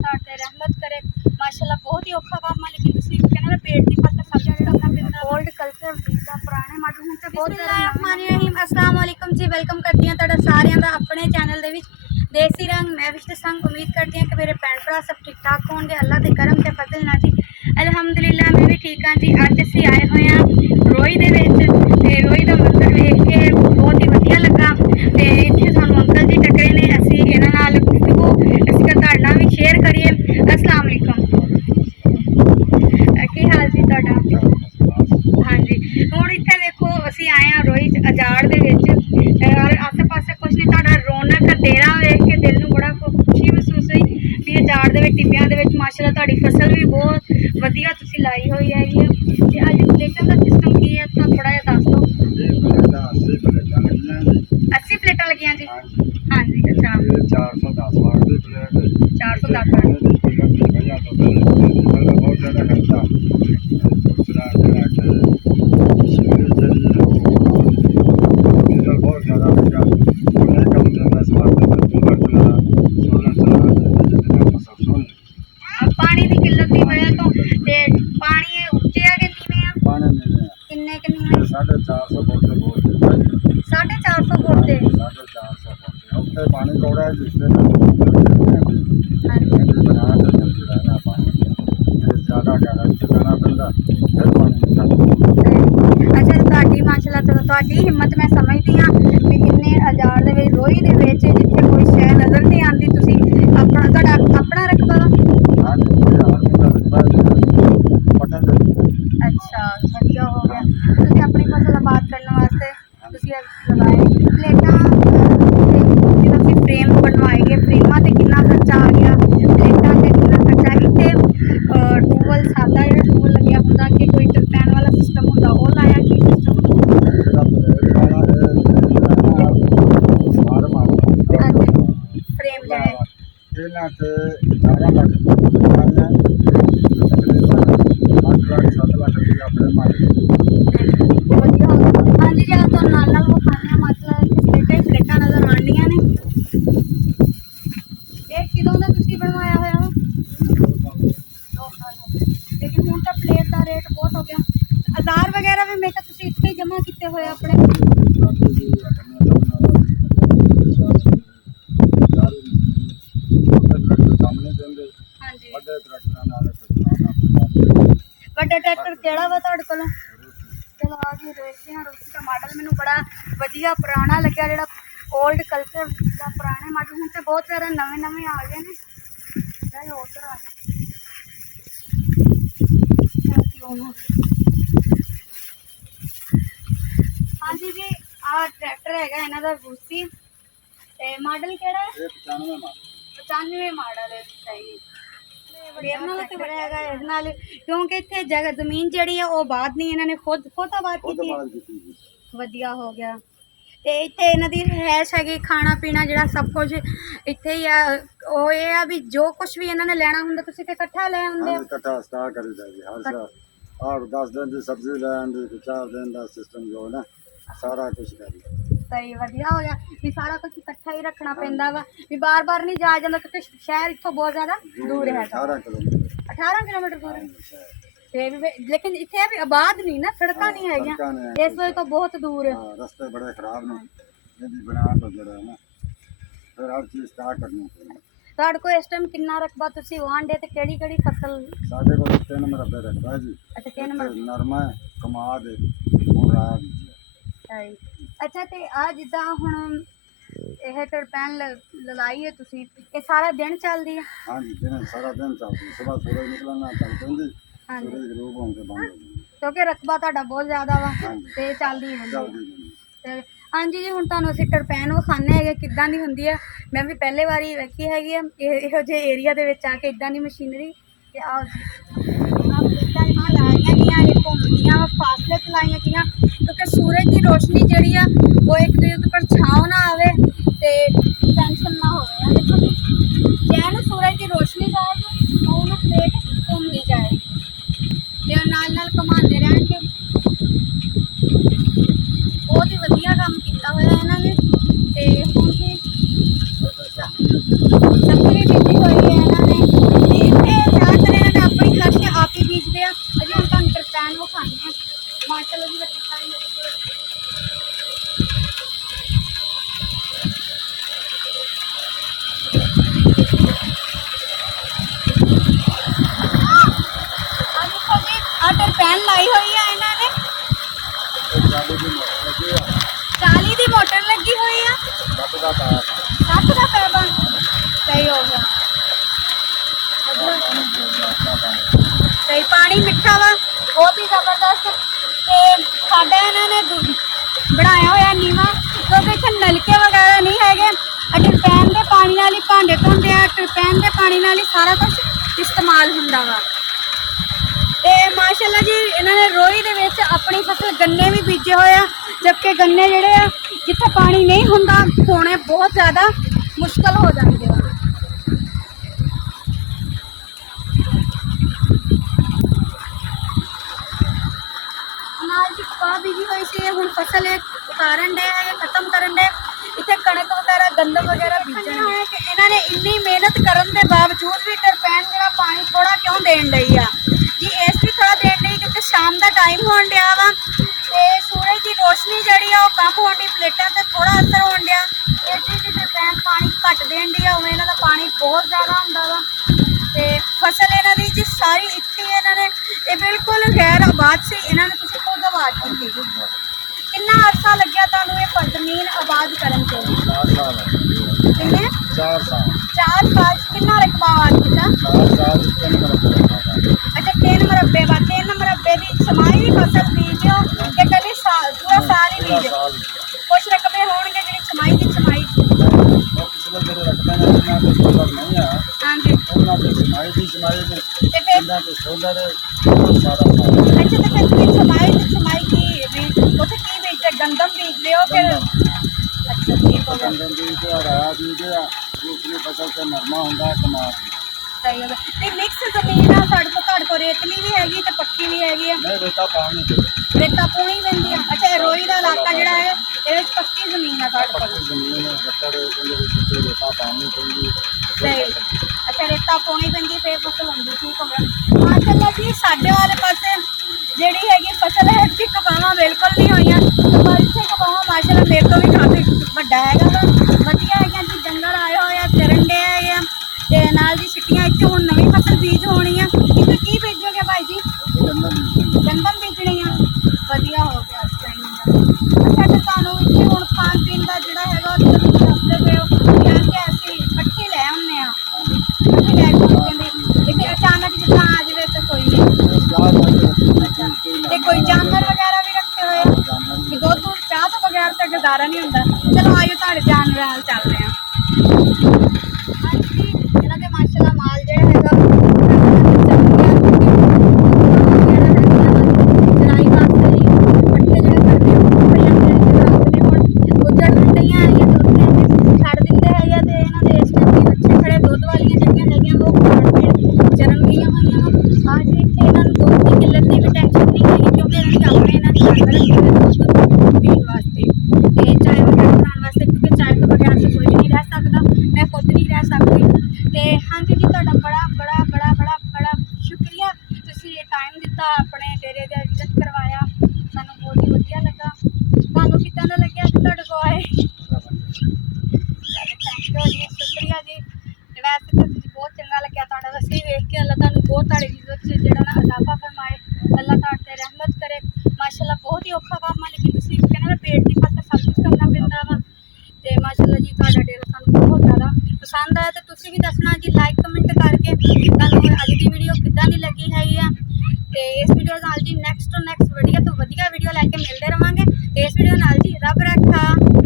ਤੇ ਰਹਿਮਤ ਕਰੇ। ਮਾਸ਼ਾਅੱਲਾ ਬਹੁਤ ਹੀ ਔਖਾ ਕੰਮ ਹੈ, ਲੇਕਿਨ ਤੁਸੀਂ ਕਹਿੰਦੇ ਨਾ ਪੇਟ ਦੀ ਖਾਤਰ ਸਭ ਜਿਹੜਾ ਕਰਨਾ ਪੈਂਦਾ। ओल्ड कल्चर ਦਾ ਪੁਰਾਣੇ ਮਾਡਲ ਹੁਣ ਤੇ ਬਹੁਤ ਬਿਸਮਿਲ੍ਲਾਹਿਰਰਹਿਮਾਨਿਰਰਹੀਮ। अस्सलाम वालेकुम जी, वेलकम करती हैं ਤੁਹਾਡਾ ਸਾਰਿਆਂ ਦਾ ਆਪਣੇ ਚੈਨਲ ਦੇ ਵਿੱਚ देसी रंग। मैं विश संग उम्मीद करती हैं कि मेरे भैन भरा सब ठीक ठाक होंगे अल्लाह के करम ते फजल नाल जी। अलहमदुलिल्लाह मैं भी ठीक हाँ जी। अज असीं आए हुए हैं रोई दे विच ते रोई दा मंदिर वेख के बहुत ही वधिया लगा ते इत्थे सानूं अंकल जी टकरे ने। असीं इन्हां नाल गुफ्तगू असीं तुहाडे नाल भी शेयर करिए। अस्सलाम वालेकुम, की हाल जी तुहाडा? हाँ जी, हुण इत्थे देखो असीं आए हैं रोई अजाड़ दे विच और आसे पासे कुछ नहीं, तुहाडा रौनक डेरा वेख के दिल नूं बड़ा खुशी महसूस हुई भी अजाड़ दे विच टिब्बियां दे विच माशाअल्लाह तुहाडी फसल भी बहुत वधिया तुसीं लाई होई हैगी है। ते अज प्लेटां दा सिस्टम की है तां थोड़ा जिहा दस दो। 80 प्लेटां लगियां जी? हाँ जी, अच्छा 410 वाट ਦੀ ਪਲੇਟ 410 वाट ਬਹੁਤ ਜ਼ਿਆਦਾ ਖਰਚਾ। ਦੂਸਰਾ ਜਿਹੜਾ ਕਿ ਸ਼ੇਰ ਜਿਹੜੀ ਡੀਜ਼ਲ ਬਹੁਤ ਜ਼ਿਆਦਾ ਮਹਿੰਗਾ ਉਹਨੇ ਕੰਮ ਦਿੰਦਾ ਸਮਾਰਟ ਤੇ ਵਰਤਣਾ 16 ਫਸਲ ਸੋਹਣੀ। पानी की किल्लत की वजह तो ते पानी उच्चे है कि नीवे आ? पानी नीवे आ। किन्ने के नीवे? 450 फुट ਦੇ ਬੋਰ ਤੇ 450 फुट ਦੇ 450 फुट ਉੱਤੇ ਪਾਣੀ ਕੌੜਾ ਹੈ ਜਿਸਦੇ ਨਾਲ ਬਣਾ ਕੇ ਜਲਦੀ ਰਹਿਣਾ ਪਾਣੀ ਤੇ ਜ਼ਿਆਦਾ ਗਹਿਰਾ ਚਲਾਣਾ ਪੈਂਦਾ ਫਿਰ ਪਾਣੀ ਨਿਕਲਦਾ। अच्छा, ਤੁਹਾਡੀ ਮਾਸ਼ਾਅੱਲਾ ਤੇ ਤੁਹਾਡੀ ਹਿੰਮਤ ਮੈਂ ਸਮਝਦੀ ਹਾਂ ਵੀ ਇੰਨੇ ਹਜ਼ਾਰ ਦੇ ਵਿੱਚ ਰੋਈ ਦੇ ਵਿੱਚ ਜਿੱਥੇ ਕੋਈ ਸ਼ੈ ਨਜ਼ਰ ਨਹੀਂ ਆਉਂਦੀ ਤੁਸੀਂ ਆਪਣਾ ਤੁਹਾਡਾ ਆਪਣਾ ਰਕਬਾ ਵਾ? अच्छा, वधिया हो गया। तुसीं अपनी फसल आबाद करने वास्ते तुसीं लगाए प्लेटां जो तुसीं फ्रेम बनवाए गए, फ्रेमां ते कितना खर्चा आ गया, प्लेटां ते कितना खर्चा? इत्थे टूबल सादा जिहड़ा टूबल लग्या हुंदा कि कोई टरपैन वाला सिस्टम हुंदा ओह लाया की सिस्टम? फ्रेम जिहड़े ਇਹਨਾਂ ਤੇ 11 ਲੱਖ ਬਣਾਇਆ ਤਕਰੀਬਨ 8 ਲੱਖ 7 ਲੱਖ ਰੁਪਏ ਆਪਣੇ ਮਾਰੇ। ਵਧੀਆ ਹੋ ਗਿਆ। ਹਾਂਜੀ ਜੀ, ਆਹ ਤੁਹਾਨੂੰ ਨਾਲ ਉਹ ਖਾਣੇ ਮਤਲਬ ਪਲੇਟਾਂ ਨਜ਼ਰ ਆਉਂਦੀਆਂ ਨੇ। ਇਹ ਕਿਦੋਂ ਦਾ ਤੁਸੀਂ ਬਣਵਾਇਆ ਹੋਇਆ ਵਾ? 2 ਸਾਲ ਹੋ ਗਏ, ਲੇਕਿਨ ਹੁਣ ਤਾਂ ਪਲੇਟ ਦਾ ਰੇਟ ਬਹੁਤ ਹੋ ਗਿਆ। ਆਧਾਰ ਵਗੈਰਾ ਵੀ ਮੈਂ ਕਿਹਾ ਤੁਸੀਂ ਇੱਥੇ ਹੀ ਜਮ੍ਹਾਂ ਕੀਤੇ ਹੋਏ ਆਪਣੇ? ਹਾਂਜੀ, ਵੱਡਾ ਟਰੈਕਟਰ ਕਿਹੜਾ ਵਾ ਤੁਹਾਡੇ ਕੋਲ? ਚਲੋ ਆ ਜੀ ਦੇਖਦੇ ਹਾਂ। ਰੋਟੀ ਦਾ ਮਾਡਲ ਮੈਨੂੰ ਬੜਾ ਵਧੀਆ ਪੁਰਾਣਾ ਲੱਗਿਆ, ਜਿਹੜਾ ओल्ड कल्चर ਦਾ ਪੁਰਾਣੇ ਮਾਡਲ। ਹੁਣ ਤੇ ਬਹੁਤ ਜ਼ਿਆਦਾ ਨਵੇਂ ਨਵੇਂ ਆ ਗਏ ਨੇ। ਚਾਹੇ ਉਧਰ ਆ ਜਾ ਹਾਂਜੀ ਜੀ, ਆਹ ਟਰੈਕਟਰ ਹੈਗਾ ਇਹਨਾਂ ਦਾ ਬੂਸੀ ਤੇ ਮਾਡਲ ਕਿਹੜਾ ਹੈ? ਇਹ 95 ਮਾਡਲ 95 ਮਾਡਲ ਹੈ। ਸਹੀ ਬੜੀਆਂ ਨਾਲ ਤੇ ਬੜਾ ਹੈਗਾ ਇਸ ਨਾਲ, ਕਿਉਂਕਿ ਇੱਥੇ ਜਗ੍ਹਾ ਜ਼ਮੀਨ ਜਿਹੜੀ ਆ ਉਹ ਆਬਾਦ ਨਹੀਂ, ਇਹਨਾਂ ਨੇ ਖੁਦ ਆਬਾਦ ਕੀਤੀ। ਵਧੀਆ ਹੋ ਗਿਆ। ਤੇ ਇੱਥੇ ਇਹਨਾਂ ਦੀ ਰਿਹਾਇਸ਼ ਹੈਗੀ, ਖਾਣਾ ਪੀਣਾ ਜਿਹੜਾ ਸਭ ਕੁਝ ਇੱਥੇ ਹੀ ਆ। ਉਹ ਇਹ ਆ ਵੀ ਜੋ ਕੁਝ ਵੀ ਇਹਨਾਂ ਨੇ ਲੈਣਾ ਹੁੰਦਾ ਤੁਸੀਂ ਤੇ ਇਕੱਠਾ ਲੈ ਆਉਂਦੇ ਹੋ? ਇਕੱਠਾ ਸਟਾਕ ਕਰੀਦਾ ਜੀ ਹਰ ਸਾਲ। ਔਰ 10 ਦਿਨ ਦੀ ਸਬਜ਼ੀ ਲੈ ਆਉਂਦੇ, 4 ਦਿਨ ਦਾ ਸਿਸਟਮ ਜੋ ਨਾ ਸਾਰਾ ਕੁਝ ਕਰੀਦਾ। ਸਹੀ, ਵਧੀਆ ਹੋ ਗਿਆ ਵੀ ਸਾਰਾ ਕੁਝ ਇਕੱਠਾ ਹੀ ਰੱਖਣਾ ਪੈਂਦਾ ਵਾ ਵੀ ਬਾਰ-ਬਾਰ ਨਹੀਂ ਜਾਇਆ ਜਾਂਦਾ, ਕਿਉਂਕਿ ਸ਼ਹਿਰ ਇੱਥੋਂ ਬਹੁਤ ਜ਼ਿਆਦਾ ਦੂਰ ਹੈ। 18 ਕਿਲੋਮੀਟਰ 18 ਕਿਲੋਮੀਟਰ ਦੂਰ ਹੈ ਤੇ ਲੇਕਿਨ ਇੱਥੇ ਵੀ ਆਬਾਦ ਨਹੀਂ ਨਾ, ਸੜਕਾਂ ਨਹੀਂ ਹੈਗੀਆਂ ਇਸ ਵਜ੍ਹਾ ਤੋਂ ਬਹੁਤ ਦੂਰ ਹੈ। ਰਸਤੇ ਬੜੇ ਖਰਾਬ ਨੇ, ਇਹਦੀ ਬਣਾ ਤੋਂ ਜਿਹੜਾ ਨਾ ਫਿਰ ਹਰ ਚੀਜ਼ ਸਟਾਰਟ ਕਰਨੀ ਪੈਂਦੀ। ਤੁਹਾਡੇ ਕੋਲ ਇਸ ਟਾਈਮ ਕਿੰਨਾ ਰਕਬਾ ਤੁਸੀਂ ਵਾਂਡੇ ਤੇ ਕਿਹੜੀ ਕਿਹੜੀ ਫਸਲ? ਸਾਡੇ ਕੋਲ 3 ਮਰਬੇ ਰਕਬਾ ਜੀ। ਅੱਛਾ, 3 ਮਰਬੇ। ਨਰਮਾ ਕਮਾਦ ਹੁਣ ਰਾਇਆ ਬੀਜਿਆ। ਅੱਛਾ, ਤੇ ਆ ਜਿੱਦਾਂ ਹੁਣ ਇਹ ਟਰਪੈਨ ਲਗਾਈ ਹੈ ਤੁਸੀਂ, ਇਹ ਸਾਰਾ ਦਿਨ ਚੱਲਦੀ ਹੈ? ਹਾਂਜੀ, ਦਿਨ ਸਾਰਾ ਦਿਨ ਚੱਲਦੀ। ਸਵੇਰ ਸੂਰਜ ਨਿਕਲਣਾ ਚੱਲ ਪੈਂਦੀ, ਸੂਰਜ ਗਰੂਬ ਹੋਣ ਕੇ ਬੰਦ ਹੋ ਜਾਂਦੀ, ਕਿਉਂਕਿ ਰਕਬਾ ਤੁਹਾਡਾ ਬਹੁਤ ਜ਼ਿਆਦਾ ਵਾ ਤੇ ਚੱਲਦੀ ਰਹਿੰਦੀ ਤੇ। ਹਾਂਜੀ ਜੀ, ਹੁਣ ਤੁਹਾਨੂੰ ਅਸੀਂ ਟਰਪੈਨ ਵਿਖਾਉਂਦੇ ਹੈਗੇ ਕਿੱਦਾਂ ਦੀ ਹੁੰਦੀ ਹੈ। ਮੈਂ ਵੀ ਪਹਿਲੇ ਵਾਰੀ ਵੇਖੀ ਹੈਗੀ ਆ ਇਹੋ ਜਿਹੇ ਏਰੀਆ ਦੇ ਵਿੱਚ ਆ ਕੇ ਇੱਦਾਂ ਦੀ ਮਸ਼ੀਨਰੀ। ਤੇ ਆ ਲਾਈਆਂ ਗਈਆਂ ਇਹ ਘੁੰਮਦੀਆਂ ਫਾਸਲੇ 'ਚ ਲਾਈਆਂ ਗਈਆਂ, ਕਿਉਂਕਿ ਸੂਰਜ ਦੀ ਰੋਸ਼ਨੀ ਜਿਹੜੀ ਆ ਉਹ ਇੱਕ ਦੂਜੇ ਉੱਪਰ ਛਾਂ ਨਾ ਆਵੇ ਤੇ ਟੈਨਸ਼ਨ ਨਾ ਹੋਵੇ। ਦੇਖੋ ਜੈਨ ਸੂਰਜ ਦੀ ਰੋਸ਼ਨੀ ਜਾਏਗੀ ਉਹਨੂੰ ਪਲੇਟ ਘੁੰਮਦੀ ਜਾਏਗੀ ਤੇ ਨਾਲ ਨਾਲ ਘੁਮਾਉਂਦੇ ਰਹਿਣਗੇ। बहुत ही वधिया काम किया हुआ इन्होंने। तो हम सब्जी भी बीती हुई है इन्होंने। का पाया 60 ਦਾ ਪੈਬਾ ਸਹੀ ਹੋ ਗਿਆ ਸਹੀ ਪਾਣੀ ਮਿੱਠਾ ਵਾ ਬਹੁਤ ਹੀ ਜ਼ਬਰਦਸਤ ਤੇ ਸਾਡਾ ਇਹਨਾਂ ਨੇ ਬਣਾਇਆ ਹੋਇਆ ਨੀਵਾ ਕਿਉਂਕਿ ਇੱਥੇ ਨਲਕੇ ਵਗੈਰਾ ਨਹੀਂ ਹੈਗੇ ਟਰਪੈਨ ਦੇ ਪਾਣੀ ਨਾਲ ਹੀ ਭਾਂਡੇ ਧੋਂਦੇ ਆ ਟਰਪੈਨ ਦੇ ਪਾਣੀ ਨਾਲ ਹੀ ਸਾਰਾ ਕੁਝ ਇਸਤੇਮਾਲ ਹੁੰਦਾ ਵਾ ਤੇ ਮਾਸ਼ਾਅੱਲਾ ਜੀ ਇਹਨਾਂ ਨੇ ਰੋਈ ਦੇ ਵਿੱਚ ਆਪਣੀ ਫਸਲ ਗੰਨੇ ਵੀ ਬੀਜੇ ਹੋਏ ਆ ਜਦਕਿ ਗੰਨੇ ਜਿਹੜੇ ਆ ਜਿੱਥੇ ਪਾਣੀ ਨਹੀਂ ਹੁੰਦਾ ਹੋਣੇ ਬਹੁਤ ਜ਼ਿਆਦਾ ਮੁਸ਼ਕਲ ਹੋ ਜਾਂਦੇ ਆ ਨਾਲ ਜੀ ਕਪਾਹ ਬੀਜੀ ਹੋਈ ਸੀ ਹੁਣ ਫਸਲ ਉਤਾਰਨ ਦੇ ਹੈ ਖਤਮ ਕਰਨ ਦੇ ਇੱਥੇ ਕਣਕ ਵਗੈਰਾ ਗੰਦਮ ਵਗੈਰਾ ਬੀਜਣ ਹੈ ਕਿ ਇਹਨਾਂ ਨੇ ਇੰਨੀ ਮਿਹਨਤ ਕਰਨ ਦੇ ਬਾਵਜੂਦ ਵੀ ਟਰਪੈਨ ਜਿਹੜਾ ਪਾਣੀ ਥੋੜਾ ਕਿਉਂ ਦੇਣ ਲਈ ਆ ਜੀ ਇਸ ਵੀ ਥੋੜਾ ਦੇਣ ਲਈ ਕਿਉਂਕਿ ਸ਼ਾਮ ਦਾ ਟਾਈਮ ਹੋਣ ਡਿਆ ਵਾ ਤੇ ਸੂਰਜ ਦੀ ਰੋਸ਼ਨੀ ਜਿਹੜੀ ਆ ਉਹ ਕਮ ਹੋਣ ਦੀ ਪਲੇਟਾਂ ਤੇ ਥੋੜਾ ਅਸਰ ਹੋਣ ਡਿਆ ਇਸ ਲਈ ਟਰਪੈਨ ਪਾਣੀ ਘੱਟ ਦੇਣ ਦੀ ਆ ਉਵੇਂ ਇਹਨਾਂ ਦਾ ਪਾਣੀ ਬਹੁਤ ਜ਼ਿਆਦਾ ਹੁੰਦਾ ਵਾ ਤੇ ਫਸਲ ਇਹਨਾਂ ਦੀ ਜੀ ਸਾਰੀ ਇੱਥੇ ਇਹਨਾਂ ਨੇ ਇਹ ਬਿਲਕੁਲ ਗੈਰ ਆਬਾਦ ਸੀ ਇਹਨਾਂ ਨੇ ਤੁਸੀਂ ਖੁਦ ਆਬਾਦ ਕੀਤੀ ਕਿੰਨਾ ਅਰਸਾ ਲੱਗਿਆ ਤੁਹਾਨੂੰ ਇਹ ਜ਼ਮੀਨ ਆਬਾਦ ਕਰਨ ਤੇ 4 साल ਕਿੰਨੇ 4 साल 4 ਸਾਲ 'ਚ ਕਿੰਨਾ ਰਕਬਾ ਆਬਾਦ ਕੀਤਾ 4 साल 3 ਅੱਛਾ 3 ਮਰਬੇ ਵਾ 3 ਮਰਬੇ ਦੀ ਸਮਾਈ ਦੀ ਫਸਲ ਬੀਜੋ ਕਿ ਕਦੀ ਸਾਲ ਪੂਰਾ ਸਾਲ ਹੀ ਬੀਜੋ ਕੁਛ ਰਕਬੇ ਹੋਣਗੇ ਜਿਹੜੀ ਸਮਾਈ ਦੀ ਸਮਾਈ पिछले जो रखते हैं इतना तो सोलर नहीं है ਹਾਂਜੀ उन्होंने तो समाई ने ਤੇ ਫਿਰ इन्होंने तो सोलर सारा साल ਅੱਛਾ ਤੇ ਫਿਰ ਤੁਸੀਂ ਸਮਾਈ ਕੀ ਬੀਜ ਉੱਥੇ ਕੀ ਬੀਜਦੇ ਗੰਦਮ ਬੀਜਦੇ ਹੋ ਫਿਰ ਅੱਛਾ ਠੀਕ ਹੋ ਗਿਆ गंदम बीज राया बीज दूसरी फसल से नरमा होंगे टमाटर ਸਹੀ ਹੋ ਗਿਆ ਤੇ ਮਿਕਸ ਜ਼ਮੀਨ ਆ ਸਾਡੇ ਕੋਲ ਰੇਤਲੀ ਵੀ ਹੈਗੀ ਤੇ ਪੱਕੀ ਵੀ ਹੈਗੀ ਆ नहीं रेता पानी चाहिए ਰੇਤਾ ਪੂਣੀ ਪੈਂਦੀ ਆ ਅੱਛਾ ਇਹ ਰੋਈ ਦਾ ਇਲਾਕਾ ਜਿਹੜਾ ਹੈ ਇਹਦੇ ਵਿੱਚ ਪੱਕੀ ਜ਼ਮੀਨ ਆ ਸਾਡੇ ਕੋਲ जमीन रखड़ रेता पानी चाहिए ਸਹੀ ਅੱਛਾ ਰੇਤਾ ਪਾਉਣੀ ਪੈਂਦੀ ਫੇਰ ਫਸਲ ਹੁੰਦੀ ਠੀਕ ਹੋ ਗਿਆ ਮਾਸ਼ਾਅੱਲਾ ਜੀ ਸਾਡੇ ਵਾਲੇ ਪਾਸੇ ਜਿਹੜੀ ਹੈਗੀ ਫਸਲ ਹੈ ਇੱਥੇ ਕਪਾਹਾਂ ਬਿਲਕੁਲ ਨਹੀਂ ਹੋਈਆਂ ਪਰ ਇੱਥੇ ਕਪਾਹਾਂ ਮਾਸ਼ਾਅੱਲਾ ਮੇਰੇ ਤੋਂ ਵੀ ਕਾਫੀ ਵੱਡਾ ਹੈਗਾ ਵਾ ਵਧੀਆ ਹੈਗੀਆਂ ਜੀ ਜੰਗਲ ਆਏ ਹੋਏ ਆ ਚਰਨ ਦੇ ਹੈਗੇ ਆ ਤੇ ਨਾਲ ਦੀ ਸਿੱਟੀਆਂ ਇੱਥੇ ਹੁਣ ਨਵੀਂ ਫਸਲ ਬੀਜ ਹੋਣੀ ਆ ਇੱਥੇ ਕੀ ਬੀਜੋਗੇ ਭਾਈ ਜੀ ਗੰਦਮ ਬੀਜਣੀ ਆ ਵਧੀਆ ਹੋ ਗਿਆ ਇਸ ਟਾਈਮ ਅੱਛਾ ਤੇ ਤੁਹਾਨੂੰ ਇੱਥੇ ਹੁਣ ਖਾਣ ਪੀਣ ਦਾ ਜਿਹੜਾ ਹੈਗਾ ਉਹ ਤੁਸੀਂ ਦੱਸਦੇ ਪਏ ਹੋ ਕਿ ਅਸੀਂ ਇਕੱਠੇ ਲੈ ਆਉਂਦੇ ਆ ਇਕੱਠੇ ਲੈ ਕੇ ਕਹਿੰਦੇ ਇੱਥੇ ਅਚਾਨਕ ਜਿੱਦਾਂ ਆ ਜਾਵੇ ਤਾਂ ਕੋਈ ਨਹੀਂ ਤੇ ਕੋਈ ਜਾਨਵਰ ਵਗੈਰਾ ਵੀ ਰੱਖੇ ਹੋਏ ਆ ਕਿ ਦੁੱਧ ਚਾਹ ਤੋਂ ਬਗੈਰ ਤਾਂ ਗੁਜ਼ਾਰਾ ਨਹੀਂ ਹੁੰਦਾ ਚਲੋ ਆਇਓ ਤੁਹਾਡੇ ਜਾਨਵਰਾਂ ਨਾਲ ਚੱਲਦੇ ਆ ਹਾਂਜੀ ਇਹਨਾਂ ਦੇ ਮਾਸ਼ਾਅੱਲਾ ਮਾਲ ਜਿਹੜਾ ਹੈਗਾ ਚਰਾਈ ਵਾਸਤੇ ਪੱਠੇ ਜਿਹੜੇ ਕਰਦੇ ਉਹ ਰੱਖਦੇ ਹੁਣ ਉੱਧਰ ਡੰਡੀਆਂ ਆਈਆਂ ਦੁੱਧ ਛੱਡ ਦਿੰਦੇ ਹੈਗੇ ਆ ਤੇ ਇਹਨਾਂ ਦੇ ਇਸ ਟਾਈਮ ਬੱਚੇ ਖੜੇ ਦੁੱਧ ਵਾਲੀਆਂ ਜਿਹੜੀਆਂ ਹੈਗੀਆਂ ਉਹ ਖੜਦੇ ਜਨਮ ਗਈਆਂ ਹੋਈਆਂ ਵਾ ਆ ਜੀ ਇੱਥੇ ਇਹਨਾਂ ਨੂੰ ਦੁੱਧ ਦੀ ਕਿੱਲਤ ਦੀ ਵੀ ਟੈਨਸ਼ਨ ਨਹੀਂ ਹੈਗੀ ਕਿਉਂਕਿ ਇਹਨਾਂ ਦੇ ਆਪਣੇ ਇਹਨਾਂ ਦੇ ਜਾਨਵਰ ਰੱਖੇ ਹੋਏ ਦੁੱਧ ਪੀਣ ਵਾਸਤੇ ਤੇ ਚਾਹ ਵਗੈਰਾ ਬਣਾਉਣ ਵਾਸਤੇ ਕਿਉਂਕਿ ਚਾਹ ਤੋਂ ਬਗੈਰ ਤਾਂ ਕੋਈ ਵੀ ਨਹੀਂ ਰਹਿ ਸਕਦਾ ਮੈਂ ਖੁਦ ਨਹੀਂ ਰਹਿ ਸਕਦੀ ਤੇ ਹਾਂਜੀ ਜੀ ਤੁਹਾਡਾ ਬੜਾ ਸ਼ੁਕਰੀਆ ਤੁਸੀਂ ਇਹ ਟਾਈਮ ਦਿੱਤਾ ਆਪਣੇ ਡੇਰੇ ਦਾ ਵਿਜ਼ਿਟ ਕਰਵਾਇਆ ਸਾਨੂੰ ਬਹੁਤ ਹੀ ਵਧੀਆ ਲੱਗਾ ਤੁਹਾਨੂੰ ਕਿੱਦਾਂ ਦਾ ਲੱਗਿਆ ਕਿ ਤੁਹਾਡੇ ਕੋਲ ਆਏ ਥੈਂਕ ਯੂ ਜੀ ਸ਼ੁਕਰੀਆ ਜੀ ਤੇ ਵੈਸੇ ਤਾਂ ਤੁਸੀਂ ਬਹੁਤ ਚੰਗਾ ਲੱਗਿਆ ਤੁਹਾਡਾ ਵਸੀ ਵੇਖ ਕੇ ਅੱਲਾਹ ਤੁਹਾਨੂੰ ਬਹੁਤ ਤੁਹਾਡੀ ਇੱਜ਼ਤ 'ਚ ਜਿਹੜਾ ਨਾ ਇਜ਼ਾਫਾ ਫਰਮਾਏ ਅੱਲਾਹ ਤੁਹਾਡੇ ਤੇ ਰਹਿਮਤ ਕਰੇ ਮਾਸ਼ਾਅੱਲਾ ਬਹੁਤ ਹੀ ਔਖਾ ਕੰਮ ਆ ਲੇਕਿਨ ਤੁਸੀਂ ਕਹਿੰਦੇ ਨਾ ਪੇਟ ਦੀ ਖਾਤਰ ਸਭ ਕੁਝ ਕਰਨਾ ਪੈਂਦਾ ਵਾ ਤੇ ਮਾਸ਼ਾਅੱਲਾ ਜੀ ਤੁਹਾਡਾ ਡੇਰਾ ਸਾਨੂੰ ਬਹੁਤ ਜ਼ਿਆਦਾ ਪਸੰਦ ਆਇਆ ਤੇ ਤੁਸੀਂ ਵੀ ਦੱਸਣਾ ਜੀ ਲਾਈਕ ਕਮੈਂਟ ਕਰਕੇ ਤੁਹਾਨੂੰ ਅੱਜ ਦੀ ਵੀਡੀਓ ਕਿੱਦਾਂ ਦੀ ਲੱਗੀ ਹੈਗੀ ਆ ਤੇ ਇਸ ਵੀਡੀਓ ਨਾਲ ਜੀ ਨੈਕਸਟ ਤੋਂ ਨੈਕਸਟ ਵਧੀਆ ਤੋਂ ਵਧੀਆ ਵੀਡੀਓ ਲੈ ਕੇ ਮਿਲਦੇ ਰਵਾਂਗੇ ਤੇ ਇਸ ਵੀਡੀਓ ਨਾਲ ਜੀ ਰੱਬ ਰੱਖਾ।